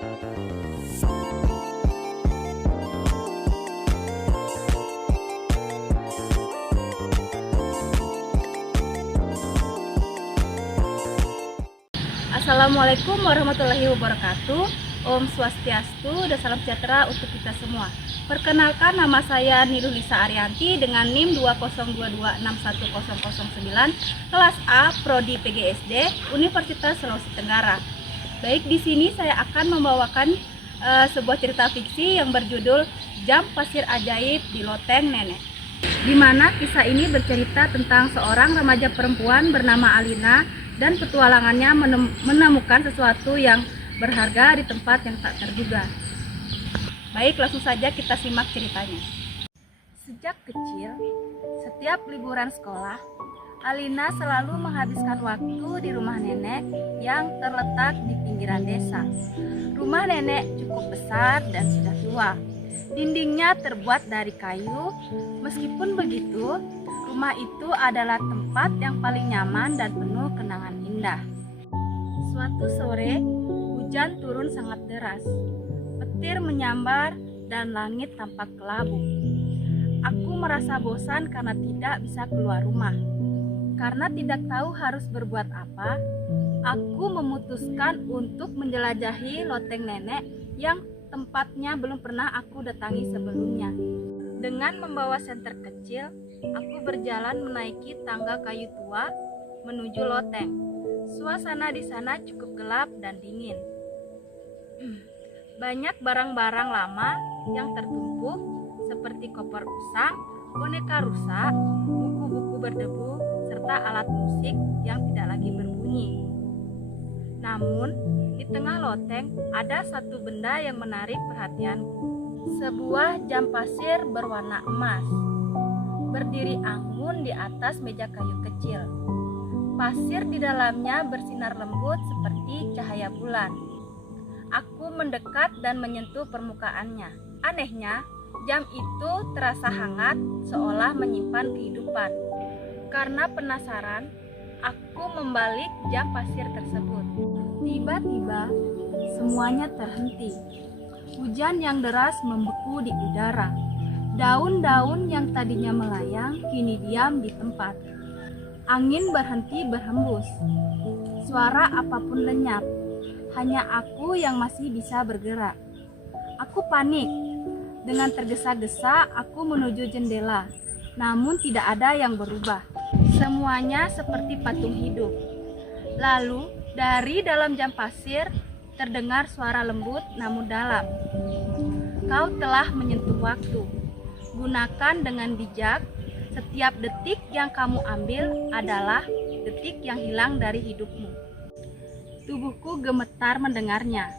Assalamualaikum warahmatullahi wabarakatuh. Om Swastiastu dan salam sejahtera untuk kita semua. Perkenalkan, nama saya Nirulisa Arianti dengan NIM 202261009, kelas A, Prodi PGSD, Universitas Sulawesi Tenggara. Baik, di sini saya akan membawakan sebuah cerita fiksi yang berjudul Jam Pasir Ajaib di Loteng Nenek. Di mana kisah ini bercerita tentang seorang remaja perempuan bernama Alina dan petualangannya menemukan sesuatu yang berharga di tempat yang tak terduga. Baik, langsung saja kita simak ceritanya. Sejak kecil, setiap liburan sekolah, Alina selalu menghabiskan waktu di rumah nenek yang terletak di pinggiran desa. Rumah nenek cukup besar dan sudah tua. Dindingnya terbuat dari kayu. Meskipun begitu, rumah itu adalah tempat yang paling nyaman dan penuh kenangan indah. Suatu sore, hujan turun sangat deras. Petir menyambar dan langit tampak kelabu. Aku merasa bosan karena tidak bisa keluar rumah. Karena tidak tahu harus berbuat apa, aku memutuskan untuk menjelajahi loteng nenek yang tempatnya belum pernah aku datangi sebelumnya. Dengan membawa senter kecil, aku berjalan menaiki tangga kayu tua menuju loteng. Suasana di sana cukup gelap dan dingin. Banyak barang-barang lama yang tertumpuk seperti koper usang, boneka rusak, buku-buku berdebu, serta alat musik yang tidak lagi berbunyi. Namun, di tengah loteng ada satu benda yang menarik perhatianku. Sebuah jam pasir berwarna emas, berdiri anggun di atas meja kayu kecil. Pasir di dalamnya bersinar lembut seperti cahaya bulan. Aku mendekat dan menyentuh permukaannya. Anehnya, jam itu terasa hangat, seolah menyimpan kehidupan. Karena penasaran, aku membalik jam pasir tersebut. Tiba-tiba, semuanya terhenti. Hujan yang deras membeku di udara. Daun-daun yang tadinya melayang kini diam di tempat. Angin berhenti berhembus. Suara apapun lenyap. Hanya aku yang masih bisa bergerak. Aku panik. Dengan tergesa-gesa aku menuju jendela. Namun tidak ada yang berubah. Semuanya seperti patung hidup. Lalu dari dalam jam pasir terdengar suara lembut namun dalam. Kau telah menyentuh waktu. Gunakan dengan bijak. Setiap detik yang kamu ambil adalah detik yang hilang dari hidupmu. Tubuhku gemetar mendengarnya.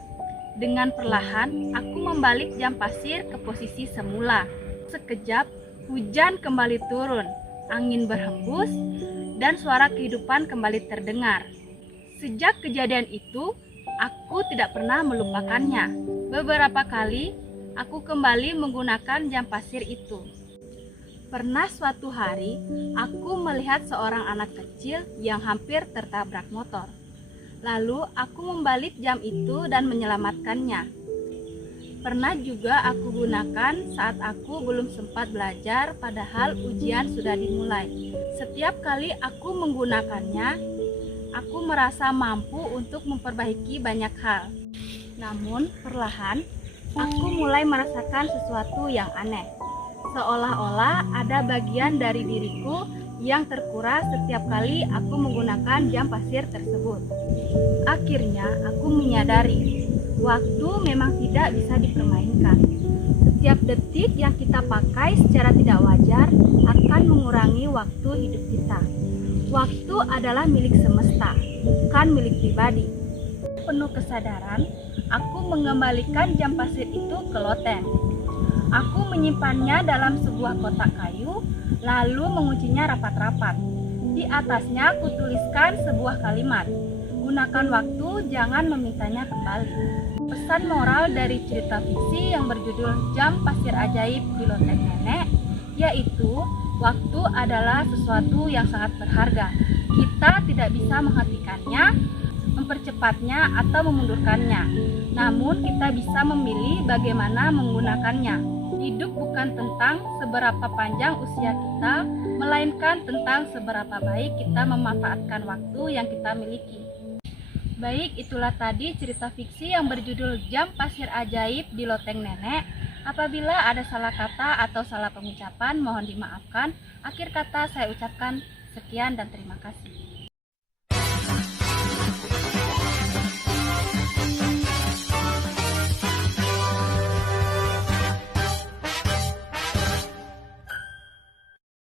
Dengan perlahan, aku membalik jam pasir ke posisi semula. Sekejap, hujan kembali turun. Angin berhembus dan suara kehidupan kembali terdengar. Sejak kejadian itu, aku tidak pernah melupakannya. Beberapa kali, aku kembali menggunakan jam pasir itu. Pernah suatu hari, aku melihat seorang anak kecil yang hampir tertabrak motor. Lalu, aku membalik jam itu dan menyelamatkannya. Pernah juga aku gunakan saat aku belum sempat belajar, padahal ujian sudah dimulai. Setiap kali aku menggunakannya, aku merasa mampu untuk memperbaiki banyak hal. Namun, perlahan, aku mulai merasakan sesuatu yang aneh. Seolah-olah ada bagian dari diriku yang terkuras setiap kali aku menggunakan jam pasir tersebut. Akhirnya, aku menyadari, waktu memang tidak bisa dipermainkan. Setiap detik yang kita pakai secara tidak wajar akan mengurangi waktu hidup kita. Waktu adalah milik semesta, bukan milik pribadi. Penuh kesadaran, aku mengembalikan jam pasir itu ke loteng. Aku menyimpannya dalam sebuah kotak kayu, lalu menguncinya rapat-rapat. Di atasnya aku tuliskan sebuah kalimat, gunakan waktu, jangan memintanya kembali. Pesan moral dari cerita fiksi yang berjudul Jam Pasir Ajaib di Loteng Nenek, yaitu waktu adalah sesuatu yang sangat berharga. Kita tidak bisa menghentikannya, mempercepatnya atau memundurkannya. Namun kita bisa memilih bagaimana menggunakannya. Hidup bukan tentang seberapa panjang usia kita, melainkan tentang seberapa baik kita memanfaatkan waktu yang kita miliki. Baik, itulah tadi cerita fiksi yang berjudul Jam Pasir Ajaib di Loteng Nenek. Apabila ada salah kata atau salah pengucapan, mohon dimaafkan. Akhir kata saya ucapkan sekian dan terima kasih.